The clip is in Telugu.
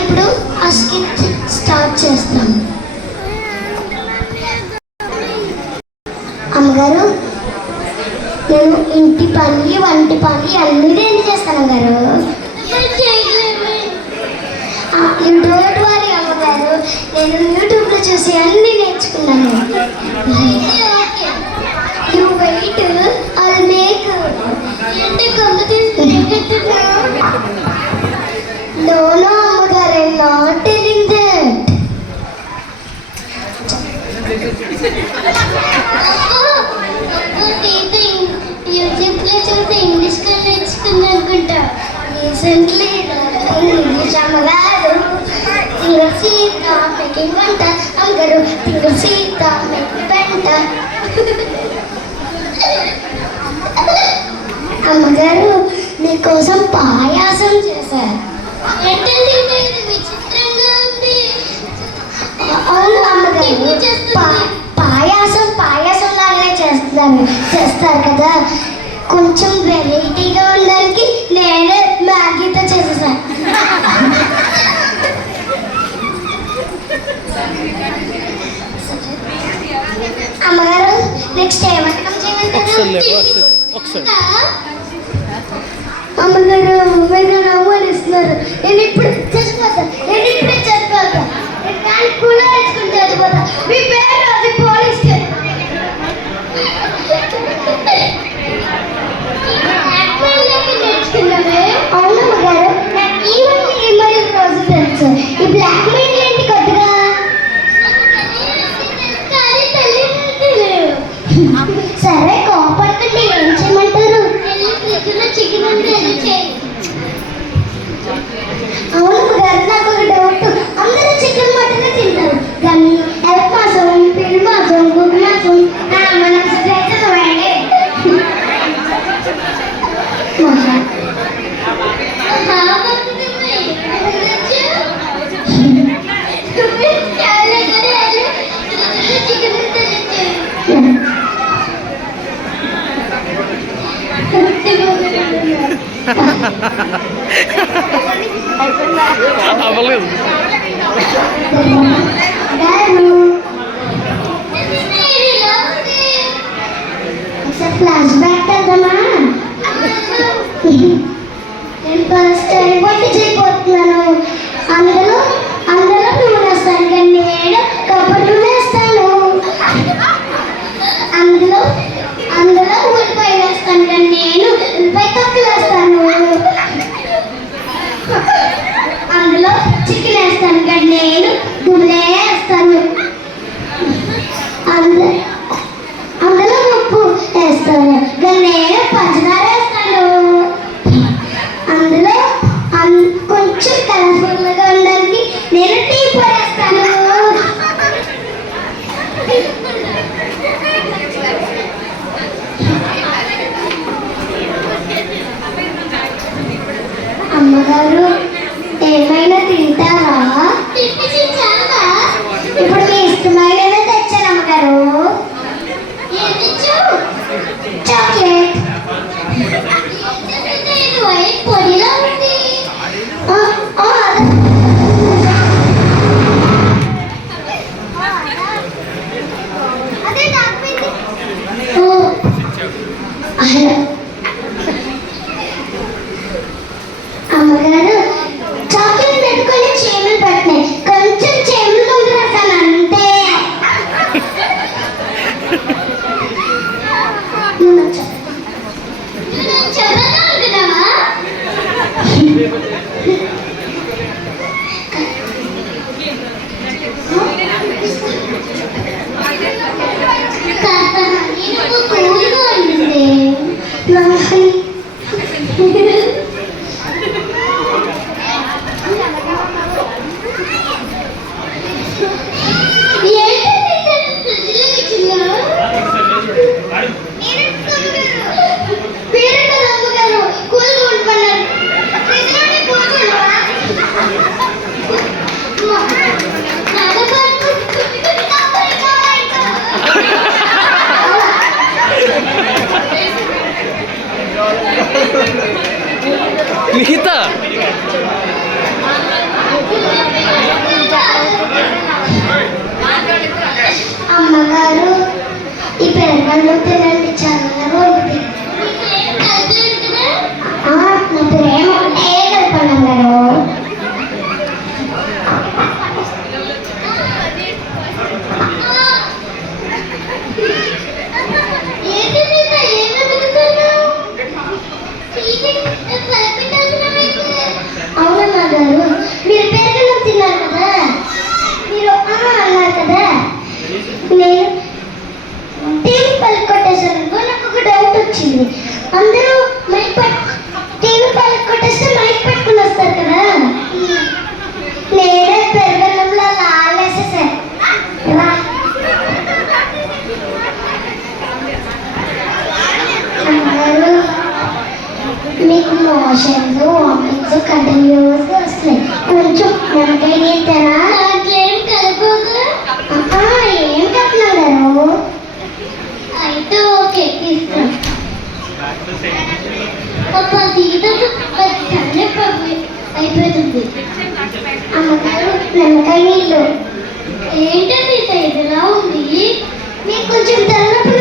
ఇప్పుడు ఆ స్కిట్ స్టార్ట్ చేస్తాం. అమ్మగారు, నేను ఇంటి పని వంటి పని అన్నీ నేను చేస్తాను అమ్మగారు. డోంట్ వరీ అమ్మగారు, నేను యూట్యూబ్లో చూసి అన్నీ నేర్చుకున్నాను. You wait, I make. No, no, అమ్మగారు, I'm not telling that. యూట్యూబ్లో చూసి ఇంగ్లీష్ నేర్చుకున్నా అనుకుంటా. రీసెంట్లీ ఇంగ్లీష్ అమ్మగారు తింగర్ సీత మేకింగ్ వంట అమ్మగారు, తింగర్ సీత మేకింగ్ వంట. అమ్మగారు, మీకోసం పాయాసం చేశారు. విచిత్రంగా ఉంది. అవును అమ్మగారు, పాయాసం పాయాసం లాగానే చేస్తారు కదా. కొంచెం వెరైటీగా ఉండడానికి నేనే మ్యాగీతో చేసేసాను. అమ్మగారు, నెక్స్ట్ ఏమంటాం చేయమంటారు? అమ్మగారు, మీరు నవ్వనిస్తున్నారు. నేను ఇప్పుడు చచ్చిపోతా, నేను ఇప్పుడే చచ్చిపోతా. కానీ కూలర్ వేసుకుని చచ్చిపోతా. మీ పేరు అది పోలీస్ నేర్చుకున్నామే. అవునమ్మగారు, నాకు ఈ మరి రోజు తెలుసు. ఈ బ్లాక్ మెయిల్ ఏంటి కొద్దిగా? సరే, కోపడుతుంటే ఏం చేయమంటారు? చికెన్ అవునమ్మగారు, నాకు ఒక డౌట్. అందరూ చికెన్ మటన్ తింటారు, కానీ ఎలక మాసం, పిల్లి మాసం, గుడ్డు మాసం మనం వేయండి. అవ్వలేదు. ఫ్లాష్ బ్యాక్ వెళ్దామా? నేను ఫస్ట్ టైం పట్టి చేయబోతున్నాను. అందులో నూనె వేస్తాను, కానీ నేను కొబ్బరి నూనె వేస్తాను. అందులో ఉల్లిపాయ వేస్తాను, కానీ నేను ఉల్లిపాయ తక్కువ వేస్తాను. అందులో చికెన్ వేస్తాను, కానీ నేను గుమ్లే వేస్తాను. అందులో ఉప్పు వేస్తాను, కానీ నేను పంచదార వేస్తాను. అందులో కొంచెం కలర్ఫుల్గా ఉండడానికి నేను టీ పొడి వేస్తాను. అమ్మగారు, ఏమైనా తింటారా? ఇప్పుడు మీ ఇష్టమైనదే తెచ్చాను అమ్మగారు. చాక్లెట్. పొడిలా ఉంది. అమ్మగారు, చాక్లెట్ పెట్టుకొని చీమలు పట్టినాయి. కొంచెం చీమలు ముందు రాసాను అంతే. చెప్పదా అనుకున్నావా? కూల్గా ఉంటుంది. పేరు అమ్మగారు కూల్గా ఉంటున్నారు. నన్ను తినండి చల్లగా ఉంటుంది. నా ప్రేమ ఒకటే కలుపుకున్నాం గారు. అవునమ్మా గారు, మీరు పెరగడం తిన్నారు కదా, మీరు అన్నారు కదా, నేను టీవీ పలుకు కొట్టేసాను. నాకు ఒక డౌట్ వచ్చింది. అందరూ టీవీ పలుకు కొట్టేస్తే మైక్ పెట్టుకుని వస్తారు కదా, నేనే పెరగడంలో లాగేసేసాను. మీకు మోషన్లు వామిట్స్ కంటిన్యూస్ వస్తాయి. కొంచెం నిమ్మకాయ తింటారా? ఏం కలుపుగా ఏం కట్టినారు. అయితే ఓకే తీసుకురా. అయిపోతుంది. అమ్మగారు నిమ్మకాయ నీళ్ళు ఏంటండి ఇదిలా ఉంది. మీకు కొంచెం తలనొప్పి